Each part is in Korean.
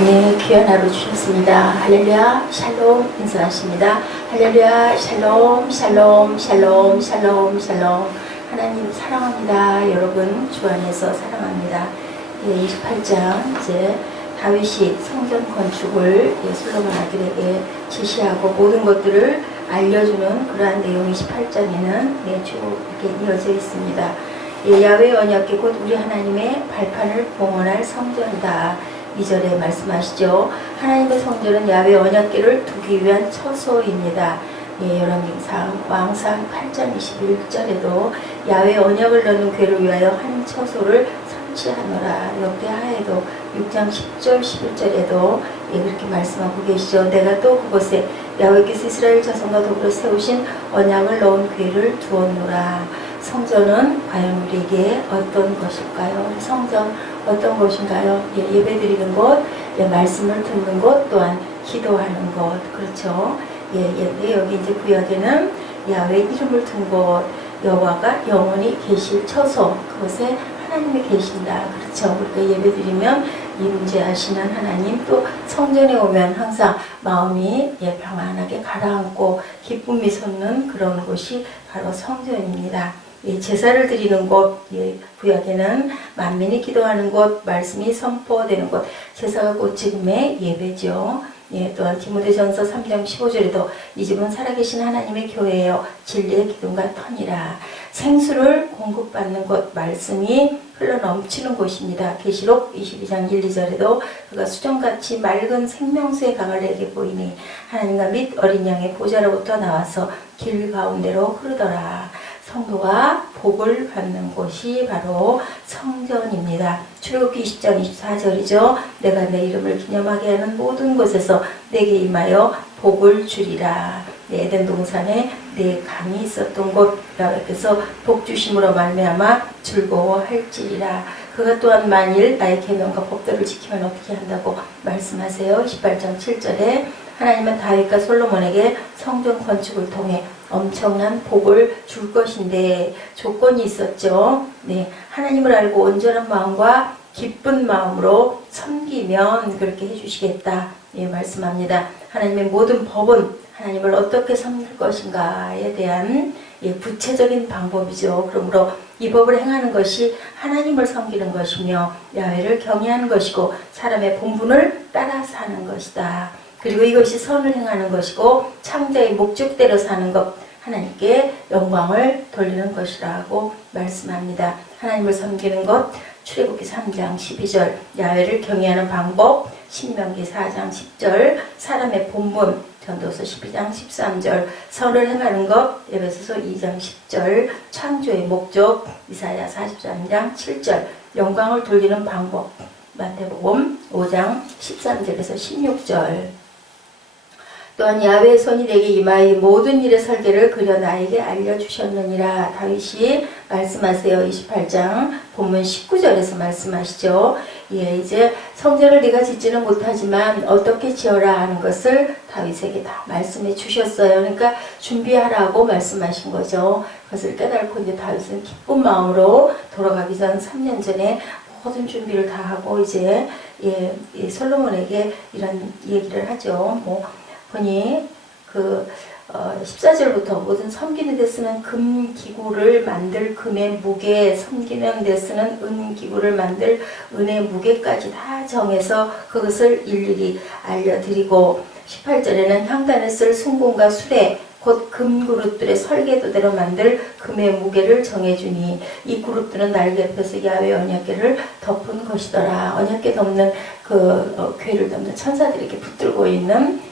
네, 귀한 하루 주셨습니다. 할렐루야, 샬롬 인사하십니다. 할렐루야, 샬롬, 샬롬, 샬롬, 샬롬, 샬롬. 하나님 사랑합니다. 여러분 주 안에서 사랑합니다. 28장 이제 다윗이 성전 건축을 솔로몬 아들에게 지시하고 모든 것들을 알려주는 그러한 내용이 28장에는 쭉 이렇게 이어져 있습니다. 야훼 언약궤 곧 우리 하나님의 발판을 봉헌할 성전이다. 2절에 말씀하시죠. 하나님의 성전은 야훼 언약궤를 두기 위한 처소입니다. 열왕기상 왕상 8장 21절에도 야훼 언약을 넣는 궤를 위하여 한 처소를 설치하노라. 역대하에도 6장 10절 11절에도 그렇게 말씀하고 계시죠. 내가 또 그곳에 야훼께서 이스라엘 자손과 더불어 세우신 언약을 넣은 궤를 두었노라. 성전은 과연 우리에게 어떤 것일까요? 성전 어떤 것인가요? 예배드리는 곳, 말씀을 듣는 곳, 또한 기도하는 곳. 그렇죠. 여기 이제 구약에는 야훼 이름을 둔 곳, 여호와가 영원히 계실 처소, 그곳에 하나님이 계신다. 그렇죠. 우리가 예배드리면 임재하시는 하나님, 또 성전에 오면 항상 마음이 평안하게 가라앉고 기쁨이 솟는 그런 곳이 바로 성전입니다. 제사를 드리는 곳, 구약에는 만민이 기도하는 곳, 말씀이 선포되는 곳, 제사가 곧 지금의 예배죠. 또한 디모데전서 3장 15절에도 이 집은 살아계신 하나님의 교회예요. 진리의 기둥과 터니라. 생수를 공급받는 곳, 말씀이 흘러넘치는 곳입니다. 계시록 22장 1, 2절에도 그가 수정같이 맑은 생명수의 강을 내게 보이니 하나님과 및 어린 양의 보좌로부터 나와서 길 가운데로 흐르더라. 성도가 복을 받는 곳이 바로 성전입니다. 출애굽기 20장 24절이죠. 내가 내 이름을 기념하게 하는 모든 곳에서 내게 임하여 복을 주리라. 에덴 동산에 내 강이 있었던 곳, 야훼께서 복 주심으로 말미암아 즐거워할지리라. 그가 또한 만일 나의 계명과 법도를 지키면 어떻게 한다고 말씀하세요. 18장 7절에 하나님은 다윗과 솔로몬에게 성전 건축을 통해 엄청난 복을 줄 것인데 조건이 있었죠. 하나님을 알고 온전한 마음과 기쁜 마음으로 섬기면 그렇게 해주시겠다. 말씀합니다. 하나님의 모든 법은 하나님을 어떻게 섬길 것인가에 대한 구체적인 방법이죠. 그러므로 이 법을 행하는 것이 하나님을 섬기는 것이며 야훼를 경외하는 것이고 사람의 본분을 따라 사는 것이다. 그리고 이것이 선을 행하는 것이고 창자의 목적대로 사는 것, 하나님께 영광을 돌리는 것이라고 말씀합니다. 하나님을 섬기는 것, 출애굽기 3장 12절, 야훼를 경외하는 방법, 신명기 4장 10절, 사람의 본분, 전도서 12장 13절, 선을 행하는 것, 에베소서 2장 10절, 창조의 목적, 이사야 43장 7절, 영광을 돌리는 방법, 마태복음 5장 13절에서 16절. 또한 야훼의 손이 내게 임하여 모든 일의 설계를 그려 나에게 알려주셨느니라. 다윗이 말씀하세요. 28장 본문 19절에서 말씀하시죠. 이제 성전을 네가 짓지는 못하지만 어떻게 지어라 하는 것을 다윗에게 다 말씀해 주셨어요. 그러니까 준비하라고 말씀하신 거죠. 그것을 깨달고 이제 다윗은 기쁜 마음으로 돌아가기 전 3년 전에 모든 준비를 다 하고 이제 솔로몬에게 이런 얘기를 하죠. 보니 14절부터 모든 섬기는 데 쓰는 금 기구를 만들 금의 무게, 섬기는 데 쓰는 은 기구를 만들 은의 무게까지 다 정해서 그것을 일일이 알려드리고 18절에는 향단에 쓸 순금과 수레 곧 금 그룹들의 설계도대로 만들 금의 무게를 정해주니 이 그룹들은 날개 옆에서 야훼 언약궤를 덮은 것이더라. 언약궤 덮는 궤를 덮는 천사들이 이렇게 붙들고 있는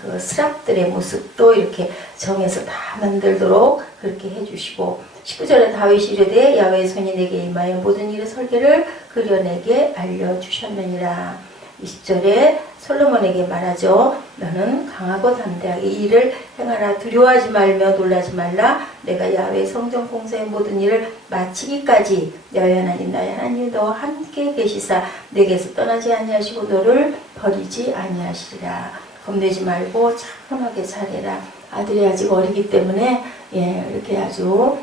그 스랍들의 모습도 이렇게 정해서 다 만들도록 그렇게 해주시고 19절에 다윗이 이르되 야훼의 손이 내게 임하여 모든 일의 설계를 그려 내게 알려주셨느니라. 20절에 솔로몬에게 말하죠. 너는 강하고 담대하게 이 일을 행하라. 두려워하지 말며 놀라지 말라. 내가 야훼 성전 공사의 모든 일을 마치기까지 야훼 하나님 나의 하나님 너와 함께 계시사 내게서 떠나지 아니하시고 너를 버리지 아니하시리라. 겁내지 말고 차분하게 살해라. 아들이 아직 어리기 때문에 이렇게 아주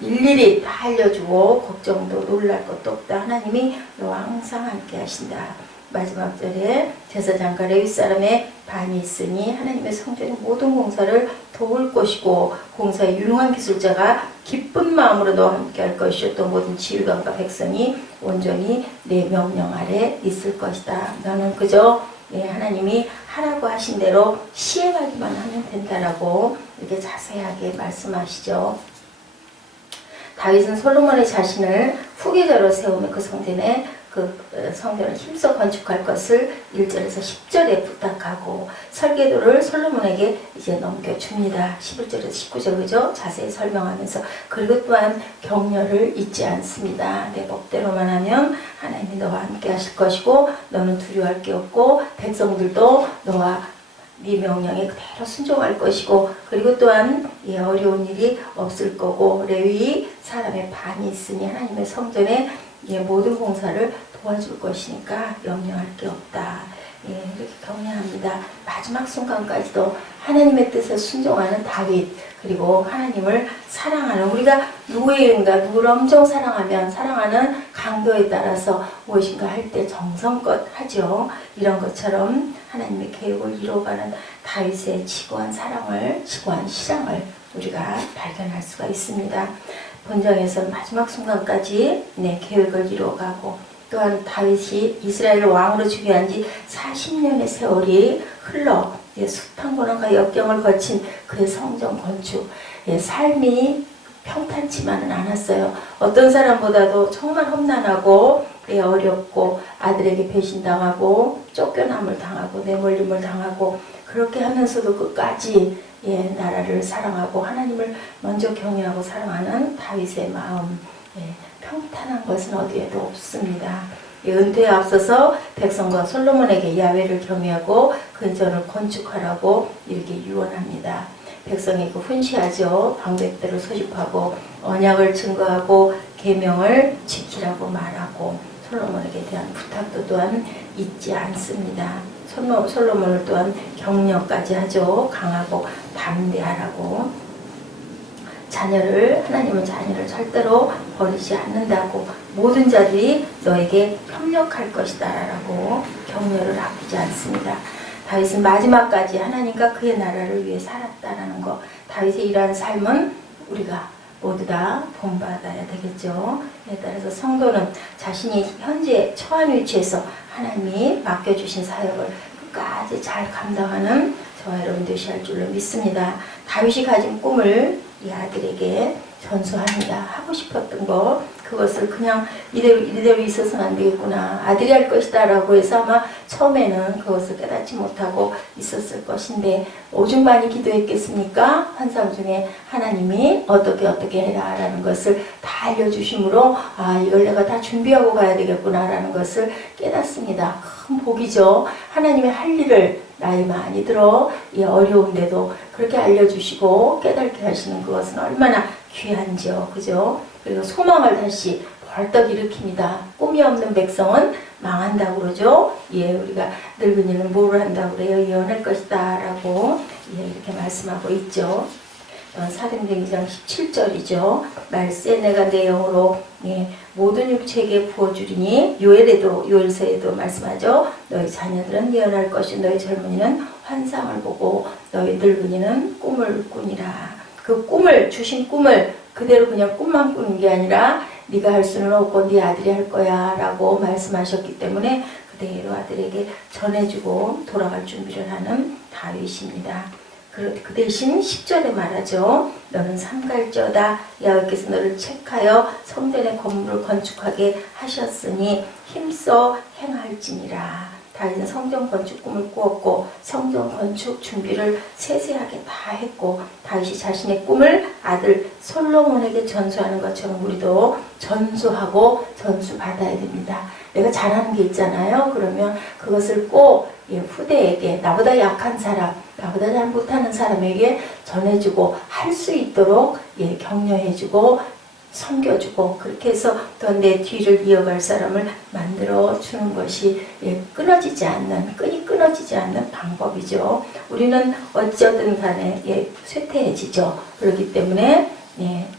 일일이 다 알려주고 걱정도 놀랄 것도 없다. 하나님이 너와 항상 함께 하신다. 마지막 절에 제사장과 레위 사람의 반이 있으니 하나님의 성전의 모든 공사를 도울 것이고 공사에 유능한 기술자가 기쁜 마음으로 너와 함께 할 것이요 또 모든 지휘관과 백성이 온전히 내 명령 아래 있을 것이다. 너는 그저 하나님이 하라고 하신 대로 시행하기만 하면 된다라고 이렇게 자세하게 말씀하시죠. 다윗은 솔로몬의 자신을 후계자로 세우며 그 성전을 힘써 건축할 것을 1절에서 10절에 부탁하고 설계도를 솔로몬에게 이제 넘겨줍니다. 11절에서 19절 그죠? 자세히 설명하면서 그리고 또한 격려를 잊지 않습니다. 내 법대로만 하면 하나님이 너와 함께 하실 것이고 너는 두려워할 게 없고 백성들도 너와 네 명령에 그대로 순종할 것이고 그리고 또한 어려운 일이 없을 거고 레위 사람의 반이 있으니 하나님의 성전에 모든 공사를 도와줄 것이니까 염려할 게 없다. 이렇게 격려합니다. 마지막 순간까지도 하나님의 뜻에 순종하는 다윗 그리고 하나님을 사랑하는 우리가 누구인가 누구를 엄청 사랑하면 사랑하는 강도에 따라서 무엇인가 할 때 정성껏 하죠. 이런 것처럼 하나님의 계획을 이루어가는 다윗의 지고한 사랑을 지고한 실황을 우리가 발견할 수가 있습니다. 본장에서는 마지막 순간까지 계획을 이루어가고 또한 다윗이 이스라엘을 왕으로 즉위한 지 40년의 세월이 흘러 숱한 고난과 역경을 거친 그의 성전 건축 삶이 평탄치만은 않았어요. 어떤 사람보다도 정말 험난하고 어렵고 아들에게 배신당하고 쫓겨남을 당하고 내몰림을 당하고 그렇게 하면서도 끝까지 나라를 사랑하고 하나님을 먼저 경외하고 사랑하는 다윗의 마음 평탄한 것은 어디에도 없습니다. 은퇴에 앞서서 백성과 솔로몬에게 야훼를 경외하고 근전을 건축하라고 이렇게 유언합니다. 백성에게 훈시하죠. 방백대로 소집하고 언약을 증거하고 계명을 지키라고 말하고 솔로몬에게 대한 부탁도 또한 잊지 않습니다. 솔로몬을 또한 격려까지 하죠. 강하고 담대하라고. 하나님은 자녀를 절대로 버리지 않는다고 모든 자들이 너에게 협력할 것이다 라고 격려를 아끼지 않습니다. 다윗은 마지막까지 하나님과 그의 나라를 위해 살았다라는 것. 다윗의 이러한 삶은 우리가 모두 다 본받아야 되겠죠. 따라서 성도는 자신이 현재 처한 위치에서 하나님이 맡겨주신 사역을 끝까지 잘 감당하는 저와 여러분 되셔야 할 줄로 믿습니다. 다윗이 가진 꿈을 이 아들에게 전수합니다. 하고 싶었던 거 그것을 그냥 이대로 있어서는 안 되겠구나. 아들이 할 것이다 라고 해서 아마 처음에는 그것을 깨닫지 못하고 있었을 것인데 오죽 많이 기도했겠습니까? 환상 중에 하나님이 어떻게 해라 라는 것을 다 알려주심으로 이걸 내가 다 준비하고 가야 되겠구나 라는 것을 깨닫습니다. 큰 복이죠. 하나님의 할 일을 나이 많이 들어 어려운데도 그렇게 알려주시고 깨닫게 하시는 그것은 얼마나 귀한지요. 그죠? 그리고 소망을 다시 벌떡 일으킵니다. 꿈이 없는 백성은 망한다고 그러죠. 우리가 늙은이는 뭐를 한다고 그래요? 예언할 것이다 라고 이렇게 말씀하고 있죠. 사도행전 2장 17절이죠. 말세 내가 내 영으로 모든 육체에게 부어주리니 요엘서에도 말씀하죠. 너희 자녀들은 예언할 것이 너희 젊은이는 환상을 보고 너희 늙은이는 꿈을 꾸니라. 그 꿈을 주신 꿈을 그대로 그냥 꿈만 꾸는 게 아니라 네가 할 수는 없고 네 아들이 할 거야 라고 말씀하셨기 때문에 그대로 아들에게 전해주고 돌아갈 준비를 하는 다윗입니다. 그 대신 10절에 말하죠. 너는 삼갈지어다 여호와께서 너를 책하여 성전의 건물을 건축하게 하셨으니 힘써 행할지니라. 다윗은 성전 건축 꿈을 꾸었고 성전 건축 준비를 세세하게 다 했고 다윗이 자신의 꿈을 아들 솔로몬에게 전수하는 것처럼 우리도 전수하고 전수받아야 됩니다. 내가 잘하는 게 있잖아요. 그러면 그것을 꼭 후대에게 나보다 약한 사람, 나보다 잘 못하는 사람에게 전해주고 할 수 있도록 격려해주고 섬겨주고 그렇게 해서 또 내 뒤를 이어갈 사람을 만들어주는 것이 끈이 끊어지지 않는 방법이죠. 우리는 어찌든 간에 쇠퇴해지죠. 그렇기 때문에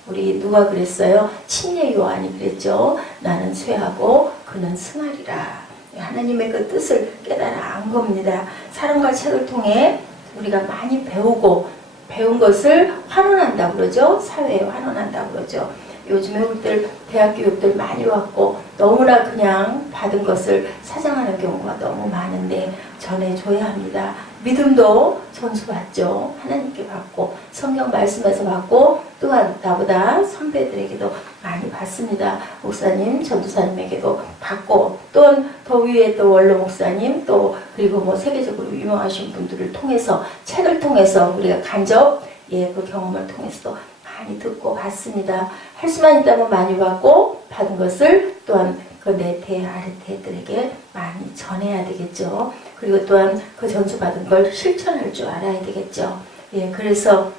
우리 누가 그랬어요? 침례 요한이 그랬죠. 나는 쇠하고 그는 승하리라. 하나님의 그 뜻을 깨달아 안 겁니다. 사랑과 책을 통해 우리가 많이 배우고 배운 것을 환원한다고 그러죠. 사회에 환원한다고 그러죠. 요즘 외국들, 대학 교육들 많이 왔고 너무나 그냥 받은 것을 사장하는 경우가 너무 많은데 전해줘야 합니다. 믿음도 전수받죠. 하나님께 받고 성경 말씀에서 받고 또한 나보다 선배들에게도 많이 받습니다. 목사님, 전도사님에게도 받고 또한 더 위에 또 원로 목사님 또 그리고 뭐 세계적으로 유명하신 분들을 통해서 책을 통해서 우리가 간접 그 경험을 통해서 많이 듣고 받습니다. 할 수만 있다면 많이 받고 받은 것을 또한 그 내 대 아래대들에게 많이 전해야 되겠죠. 그리고 또한 그 전수받은 걸 실천할 줄 알아야 되겠죠. 그래서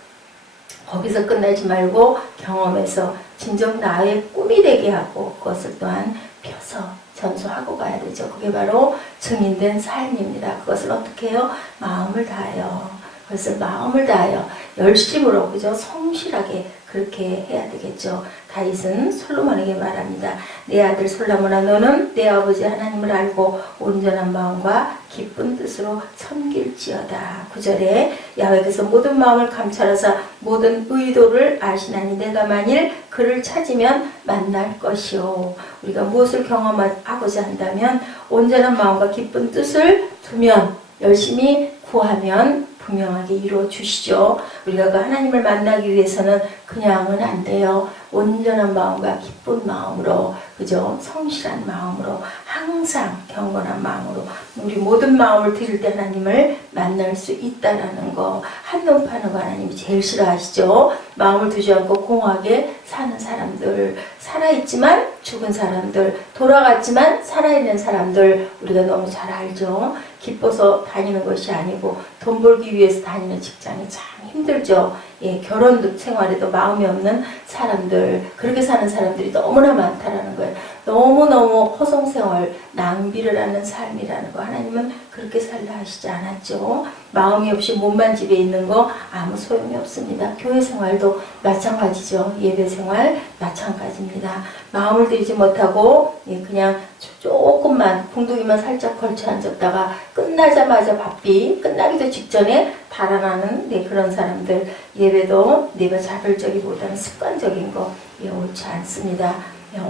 거기서 끝나지 말고 경험해서 진정 나의 꿈이 되게 하고 그것을 또한 펴서 전수하고 가야 되죠. 그게 바로 증인된 삶입니다. 그것을 어떻게 해요? 마음을 다하여. 그것을 마음을 다하여 열심으로 그죠? 성실하게 그렇게 해야 되겠죠. 다윗은 솔로몬에게 말합니다. 내 아들 솔로몬아 너는 내 아버지 하나님을 알고 온전한 마음과 기쁜 뜻으로 섬길지어다. 9절에 야훼께서 모든 마음을 감찰하사 모든 의도를 아시나니 내가 만일 그를 찾으면 만날 것이요. 우리가 무엇을 경험하고자 한다면 온전한 마음과 기쁜 뜻을 두면 열심히 구하면 분명하게 이루어 주시죠. 우리가 그 하나님을 만나기 위해서는 그냥은 안 돼요. 온전한 마음과 기쁜 마음으로 그죠? 성실한 마음으로 항상 경건한 마음으로 우리 모든 마음을 드릴 때 하나님을 만날 수 있다라는 거. 한눈 파는 거 하나님이 제일 싫어하시죠. 마음을 두지 않고 공허하게 사는 사람들, 살아있지만 죽은 사람들, 돌아갔지만 살아있는 사람들 우리가 너무 잘 알죠. 기뻐서 다니는 것이 아니고 돈 벌기 위해서 다니는 직장이 참 힘들죠. 결혼 생활에도 마음이 없는 사람들, 그렇게 사는 사람들이 너무나 많다라는 거예요. 너무너무 허송세월, 낭비를 하는 삶이라는 거. 하나님은 그렇게 살라 하시지 않았죠. 마음이 없이 몸만 집에 있는 거 아무 소용이 없습니다. 교회 생활도 마찬가지죠. 예배 생활 마찬가지입니다. 마음을 들이지 못하고 그냥 조금만 궁둥이만 살짝 걸쳐 앉았다가 끝나자마자 바삐 끝나기도 직전에 달아나는 그런 사람들. 예배도 내가 자발적이보다는 습관적인 거 옳지 않습니다.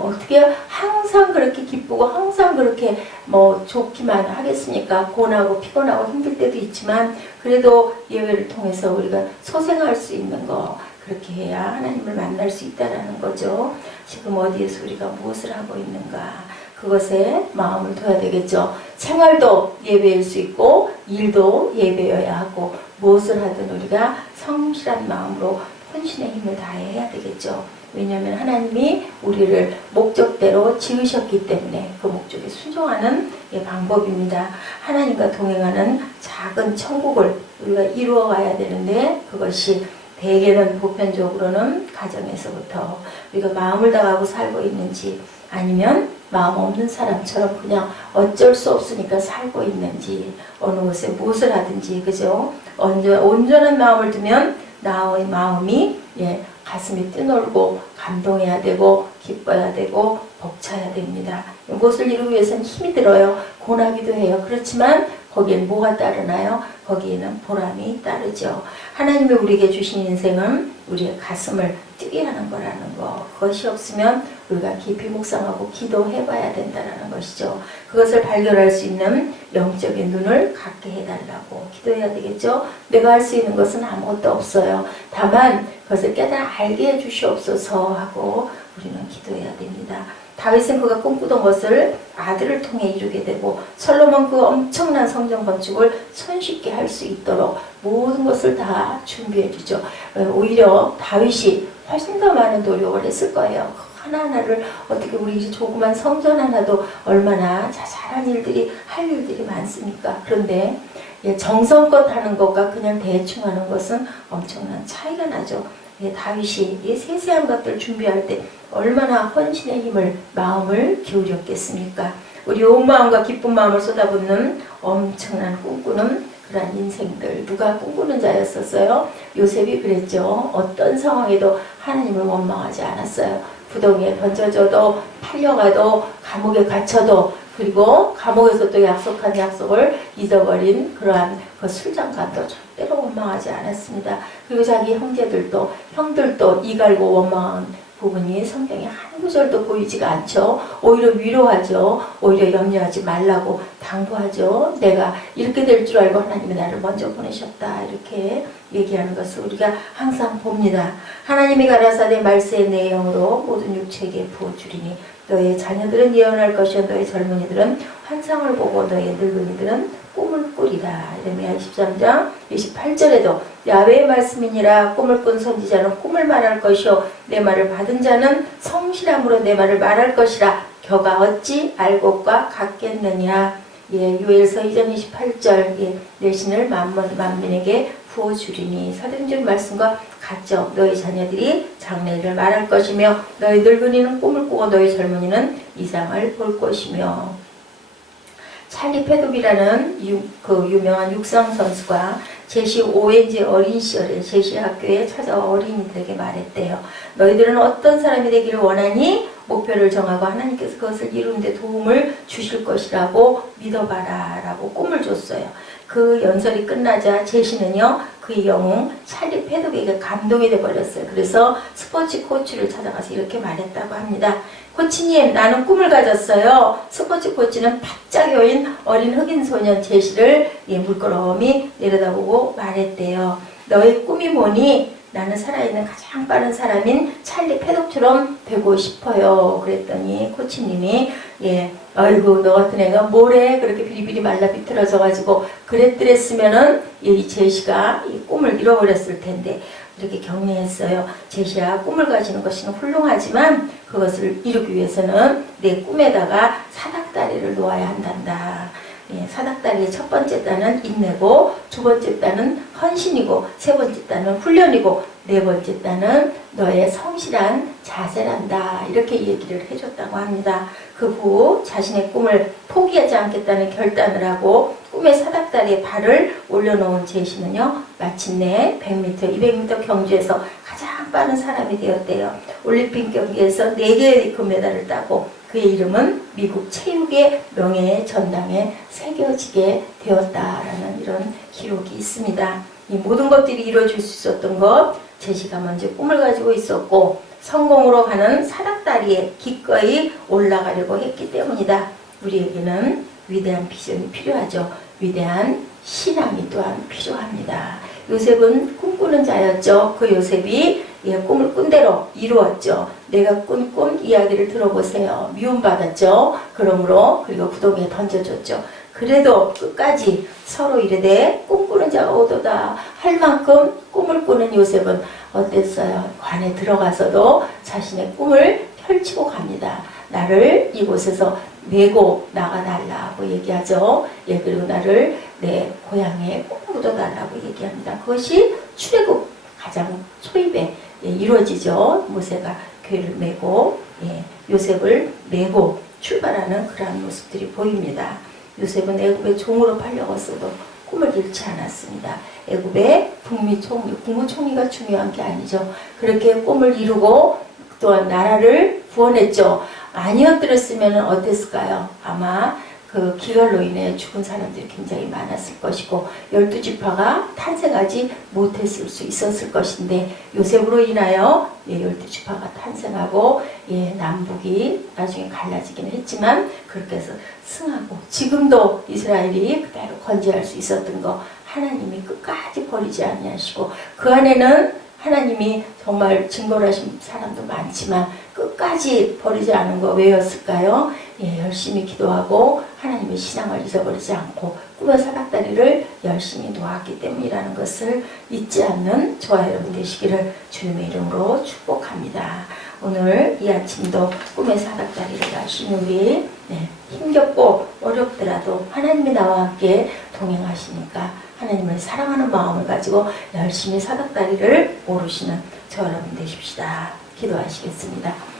어떻게 항상 그렇게 기쁘고 항상 그렇게 좋기만 하겠습니까? 고나고 피곤하고 힘들 때도 있지만 그래도 예배를 통해서 우리가 소생할 수 있는 거 그렇게 해야 하나님을 만날 수 있다는 거죠. 지금 어디에서 우리가 무엇을 하고 있는가 그것에 마음을 둬야 되겠죠. 생활도 예배일 수 있고 일도 예배여야 하고 무엇을 하든 우리가 성실한 마음으로 혼신의 힘을 다해야 되겠죠. 왜냐하면 하나님이 우리를 목적대로 지으셨기 때문에 그 목적에 순종하는 방법입니다. 하나님과 동행하는 작은 천국을 우리가 이루어가야 되는데 그것이 대개는 보편적으로는 가정에서부터 우리가 마음을 다하고 살고 있는지 아니면 마음 없는 사람처럼 그냥 어쩔 수 없으니까 살고 있는지 어느 곳에 무엇을 하든지 그죠? 온전한 마음을 두면 나의 마음이 가슴이 뛰놀고 감동해야 되고 기뻐야 되고 벅차야 됩니다. 이것을 이루기 위해서는 힘이 들어요. 고나기도 해요. 그렇지만 거기엔 뭐가 따르나요? 거기에는 보람이 따르죠. 하나님이 우리에게 주신 인생은 우리의 가슴을 뛰게 하는 거라는 거. 그것이 없으면 우리가 깊이 묵상하고 기도해봐야 된다는 것이죠. 그것을 발견할 수 있는 영적인 눈을 갖게 해달라고 기도해야 되겠죠. 내가 할 수 있는 것은 아무것도 없어요. 다만 그것을 깨달아 알게 해주시옵소서 하고 우리는 기도해야 됩니다. 다윗은 그가 꿈꾸던 것을 아들을 통해 이루게 되고 솔로몬 그 엄청난 성전 건축을 손쉽게 할 수 있도록 모든 것을 다 준비해 주죠. 오히려 다윗이 훨씬 더 많은 노력을 했을 거예요. 하나하나를 어떻게 우리 이제 조그만 성전 하나도 얼마나 자잘한 일들이 할 일들이 많습니까? 그런데 정성껏 하는 것과 그냥 대충 하는 것은 엄청난 차이가 나죠. 다윗이 이 세세한 것들 준비할 때 얼마나 헌신의 힘을 마음을 기울였겠습니까? 우리 온 마음과 기쁜 마음을 쏟아붓는 엄청난 꿈꾸는 그런 인생들 누가 꿈꾸는 자였었어요? 요셉이 그랬죠. 어떤 상황에도 하나님을 원망하지 않았어요. 부동에 던져져도 팔려가도 감옥에 갇혀도 그리고 감옥에서 또 약속한 약속을 잊어버린 그러한 그 술장관도 절대로 원망하지 않았습니다. 그리고 자기 형들도 이갈고 원망한 부분이 성경에 한 구절도 보이지가 않죠. 오히려 위로하죠. 오히려 염려하지 말라고 당부하죠. 내가 이렇게 될 줄 알고 하나님이 나를 먼저 보내셨다. 이렇게 얘기하는 것을 우리가 항상 봅니다. 하나님이 가라사대 말세의 내용으로 모든 육체에게 부어주리니 너의 자녀들은 예언할 것이요 너의 젊은이들은 환상을 보고 너의 늙은이들은 꿈을 꾸리라. 이레미야 23장 28절에도 야훼의 말씀이니라. 꿈을 꾼 선지자는 꿈을 말할 것이요 내 말을 받은 자는 성실함으로 내 말을 말할 것이라. 겨가 어찌 알곡과 같겠느냐. 예, 요엘서 2장 28절 예, 내 신을 만민에게 부어주리니. 사도행전 말씀과 같죠. 너희 자녀들이 장래일을 말할 것이며 너희 늙은이는 꿈을 꾸고 너희 젊은이는 이상을 볼 것이며. 찰리 페독이라는 그 유명한 육상 선수가 제시 오엔지 어린 시절에 제시 학교에 찾아와 어린이들에게 말했대요. 너희들은 어떤 사람이 되기를 원하니? 목표를 정하고 하나님께서 그것을 이루는 데 도움을 주실 것이라고 믿어봐라 라고 꿈을 줬어요. 그 연설이 끝나자 제시는요 그의 영웅 찰리 페독에게 감동이 돼버렸어요. 그래서 스포츠 코치를 찾아가서 이렇게 말했다고 합니다. 코치님, 나는 꿈을 가졌어요. 스포츠 코치는 바짝 여인 어린 흑인 소년 제시를 물끄러미 내려다보고 말했대요. 너의 꿈이 뭐니? 나는 살아있는 가장 빠른 사람인 찰리 페독처럼 되고 싶어요. 그랬더니 코치님이 아이고 너 같은 애가 뭐래 그렇게 비리비리 말라 비틀어져가지고 그랬더랬으면은 이 제시가 이 꿈을 잃어버렸을 텐데 이렇게 격려했어요. 제시야, 꿈을 가지는 것은 훌륭하지만 그것을 이루기 위해서는 내 꿈에다가 사닥다리를 놓아야 한단다. 사닥다리의 첫 번째 단은 인내고, 두 번째 단은 헌신이고, 세 번째 단은 훈련이고, 네 번째 단은 너의 성실한 자세란다. 이렇게 얘기를 해줬다고 합니다. 그 후 자신의 꿈을 포기하지 않겠다는 결단을 하고 꿈의 사닥다리에 발을 올려놓은 제시는요 마침내 100m, 200m 경주에서 가장 빠른 사람이 되었대요. 올림픽 경기에서 4개의 금메달을 따고 그의 이름은 미국 체육의 명예의 전당에 새겨지게 되었다라는 이런 기록이 있습니다. 이 모든 것들이 이루어질 수 있었던 것, 제시가 먼저 꿈을 가지고 있었고 성공으로 가는 사닥다리에 기꺼이 올라가려고 했기 때문이다. 우리에게는 위대한 비전이 필요하죠. 위대한 신앙이 또한 필요합니다. 요셉은 꿈꾸는 자였죠. 그 요셉이 꿈을 꾼 대로 이루었죠. 내가 꾼 꿈 이야기를 들어보세요. 미움받았죠. 그러므로 그리고 구덩이에 던져줬죠. 그래도 끝까지 서로 이르되 꿈꾸는 자가 오도다 할 만큼 꿈을 꾸는 요셉은 어땠어요? 관에 들어가서도 자신의 꿈을 펼치고 갑니다. 나를 이곳에서 메고 나가달라고 얘기하죠. 그리고 나를 내 고향에 꼭 묻어달라고 얘기합니다. 그것이 출애굽 가장 초입에 이루어지죠. 모세가 궤를 메고 요셉을 메고 출발하는 그러한 모습들이 보입니다. 요셉은 애굽의 종으로 팔려갔어도 꿈을 잃지 않았습니다. 애굽의 국무총리가 중요한 게 아니죠. 그렇게 꿈을 이루고 또한 나라를 구원했죠. 아니었더랬으면 어땠을까요? 아마 그 기갈로 인해 죽은 사람들이 굉장히 많았을 것이고 12지파가 탄생하지 못했을 수 있었을 것인데 요셉으로 인하여 12지파가 탄생하고 남북이 나중에 갈라지긴 했지만 그렇게 해서 승하고 지금도 이스라엘이 그대로 건재할 수 있었던 거 하나님이 끝까지 버리지 아니하시고 그 안에는 하나님이 정말 증거를 하신 사람도 많지만 끝까지 버리지 않은 거 왜였을까요? 열심히 기도하고 하나님의 신앙을 잊어버리지 않고 꿈의 사닥다리를 열심히 놓았기 때문이라는 것을 잊지 않는 저와 여러분 되시기를 주님의 이름으로 축복합니다. 오늘 이 아침도 꿈의 사닥다리를 열심히 우리 힘겹고 어렵더라도 하나님이 나와 함께 동행하시니까 하나님을 사랑하는 마음을 가지고 열심히 사닥다리를 오르시는 저 여러분 되십시다. 기도하시겠습니다.